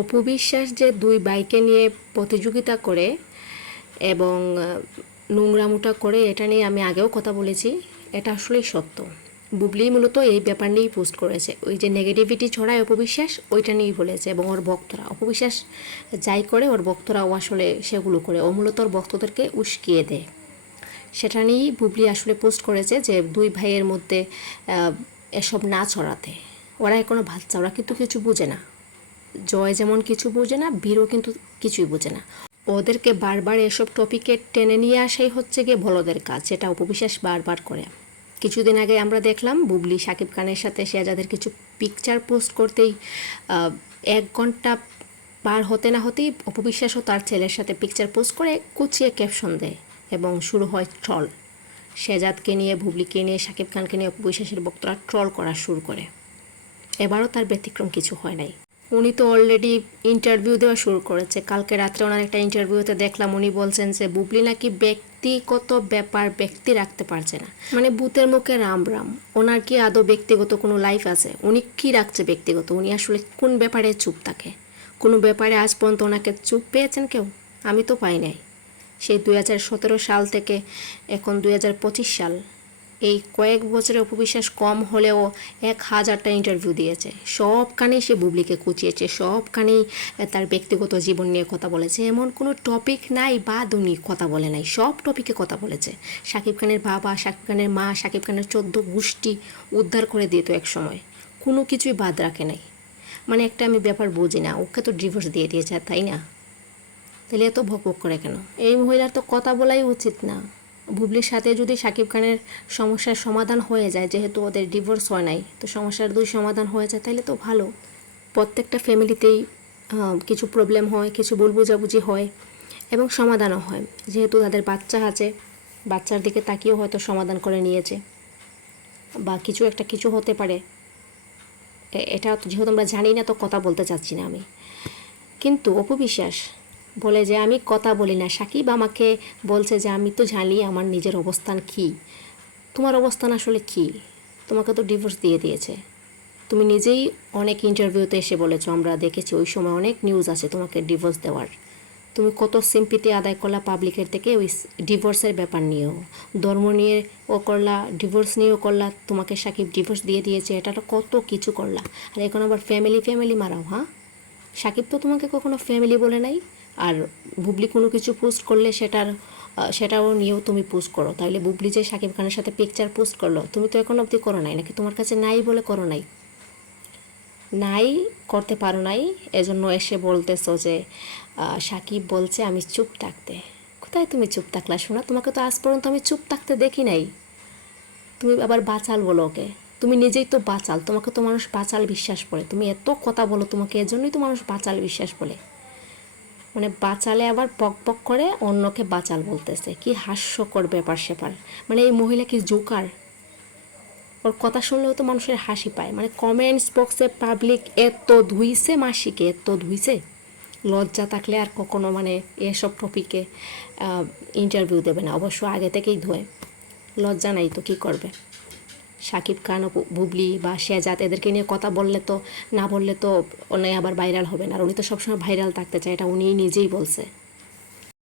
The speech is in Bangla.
অপু বিশ্বাস যে দুই বাইকে নিয়ে প্রতিযোগিতা করে এবং আহ, নোংরামোটা করে এটা নিয়ে আমি আগেও কথা বলেছি এটা আসলেই সত্য। বুবলি মূলত এই ব্যাপার নিয়েই পোস্ট করেছে। ওই যে নেগেটিভিটি ছড়ায় অপবিশ্বাস ওইটা নিয়েই বলেছে এবং ওর ভক্তরা। অপবিশ্বাস যাই করে ওর ভক্তরাও আসলে সেগুলো করে। ও মূলত ওর ভক্তদেরকে উস্কিয়ে দেয়। সেটা নিয়েই বুবলি আসলে পোস্ট করেছে যে দুই ভাইয়ের মধ্যে এসব না ছড়াতে। ওরা এখনও বাচ্চা ওরা কিন্তু কিছু বুঝে না। জয় যেমন কিছু বোঝে না বীরও কিন্তু কিছুই বোঝে না। ওদেরকে বারবার এসব টপিকে টেনে নিয়ে আসাই হচ্ছে গিয়ে বলদের কাজ, যেটা উপবিশ্বাস বারবার করে। কিছুদিন আগে আমরা দেখলাম, বুবলি, সাকিব খানের সাথে শেয়াজাদের কিছু পিকচার পোস্ট করতেই এক ঘণ্টা পার হতে না হতেই অপবিশ্বাসও তার ছেলের সাথে পিকচার পোস্ট করে কুচিয়ে ক্যাপশন দেয় এবং শুরু হয় ট্রল শেজাদকে নিয়ে ভুবলিকে নিয়ে, সাকিব খানকে নিয়ে অপবিশ্বাসের বক্তরা ট্রল করা শুরু করে। এবারও তার ব্যতিক্রম কিছু হয় নাই। উনি তো অলরেডি ইন্টারভিউ দেওয়া শুরু করেছে। কালকে রাত্রে ওনার একটা ইন্টারভিউতে দেখলাম উনি বলছেন যে, বুবলি নাকি ব্যক্তিগত ব্যাপার ব্যক্তি রাখতে পারছে না। মানে ভূতের মুখে রাম রাম। ওনার কি আদৌ ব্যক্তিগত কোনো লাইফ আছে? উনি কি রাখছে ব্যক্তিগত? উনি আসলে কোন ব্যাপারে চুপ থাকে? কোনো ব্যাপারে আজ পর্যন্ত ওনাকে চুপ পেয়েছেন কেউ? আমি তো পাই নাই। সেই দুই হাজার সতেরো সাল থেকে এখন দুই হাজার পঁচিশ সাল এই কয়েক বছরে অপবিশ্বাস কম হলেও এক হাজারটা ইন্টারভিউ দিয়েছে। সবখানেই সে বুবলিকে কুচিয়েছে সবখানেই তার ব্যক্তিগত জীবন নিয়ে কথা বলেছে। এমন কোনো টপিক নাই, বা উনি কথা বলে নাই, সব টপিকে কথা বলেছে। শাকিব খানের বাবা শাকিব খানের মা শাকিব খানের চোদ্দ গোষ্ঠী উদ্ধার করে দিত এক সময়। কোনো কিছুই বাদ রাখে নাই। মানে একটা আমি ব্যাপার বুঝি না, ওকে তো ডিভোর্স দিয়ে দিয়েছে, তাই না? তাহলে এত ভক করে কেন? এই মহিলার তো কথা বলাই উচিত না। বুবলির সাথে যদি শাকিব খানের সমস্যার সমাধান হয়ে যায়, যেহেতু ওদের ডিভোর্স হয় নাই, তো সমস্যার দুই সমাধান হয়ে যায়, তাহলে তো ভালো। প্রত্যেকটা ফ্যামিলিতেই কিছু প্রবলেম হয়, কিছু ভুল বুঝাবুঝি হয় এবং সমাধানও হয়। যেহেতু তাদের বাচ্চা আছে, বাচ্চার দিকে তাকিয়েও হয়তো সমাধান করে নিয়েছে। বা কিছু একটা কিছু হতে পারে। এটা যেহেতু আমরা জানি না, তো কথা বলতে চাচ্ছি না আমি। কিন্তু অপবিশ্বাস বলে যে, আমি কথা বলি না। সাকিব আমাকে বলছে যে, আমি তো জানি আমার নিজের অবস্থান কি। তোমার অবস্থান আসলে কি? তোমাকে তো ডিভোর্স দিয়ে দিয়েছে। তুমি নিজেই অনেক ইন্টারভিউতে এসে বলেছ, আমরা দেখেছি ওই সময় অনেক নিউজ আছে তোমাকে ডিভোর্স দেওয়ার। তুমি কত সিম্পিতি আদায় করলা পাবলিকের থেকে, ওই ডিভোর্সের ব্যাপার নিয়েও। ধর্ম নিয়ে ও করলা ডিভোর্স নিয়েও করলা, তোমাকে সাকিব ডিভোর্স দিয়ে দিয়েছে। এটা কত কিছু করলা। আর এখন আবার ফ্যামিলি ফ্যামিলি মারাও হ্যাঁ? সাকিব তো তোমাকে কখনো ফ্যামিলি বলে নাই? আর বুবলি কোনো কিছু পোস্ট করলে সেটার সেটাও নিয়েও তুমি পোস্ট করো। তাহলে বুবলি যে সাকিব খানের সাথে পিকচার পোস্ট করল, তুমি তো এখন অবধি করো নাই। নাকি তোমার কাছে নাই বলে করো নাই? নাই, করতে পারো নাই। এজন্য এসে বলতেছো যে সাকিব বলছে আমি চুপ থাকতে। কোথায় তুমি চুপ থাকলা শোনা? তোমাকে তো আজ পর্যন্ত আমি চুপ থাকতে দেখি নাই। তুমি আবার বাঁচাল বলো ওকে। তুমি নিজেই তো বাচাল, তোমাকে তো মানুষ বাচাল বিশ্বাস করে তুমি এত কথা বলো তোমাকে, এজন্যই তো মানুষ বাচাল বিশ্বাস বলে। মানে বাঁচালে আবার পক পক করে অন্যকে বাঁচাল বলতেছে। কি হাস্যকর ব্যাপার সেপার। মানে এই মহিলা কি জোকার? ওর কথা শুনলেও তো মানুষের হাসি পায়। মানে কমেন্টস বক্সে পাবলিক এত ধুইছে মাসিকে, এত ধুইছে। লজ্জা থাকলে আর কখনো মানে এসব টপিকে ইন্টারভিউ দেবে না। অবশ্য আগে থেকেই ধোয়। লজ্জা নাই তো কী করবে? সাকিব খান বুবলি বা শেজাত এদেরকে নিয়ে কথা বললে তো, না বললে তো অনেক আবার ভাইরাল হবে না। আর উনি তো সবসময় ভাইরাল থাকতে চায়, এটা উনি নিজেই বলছে।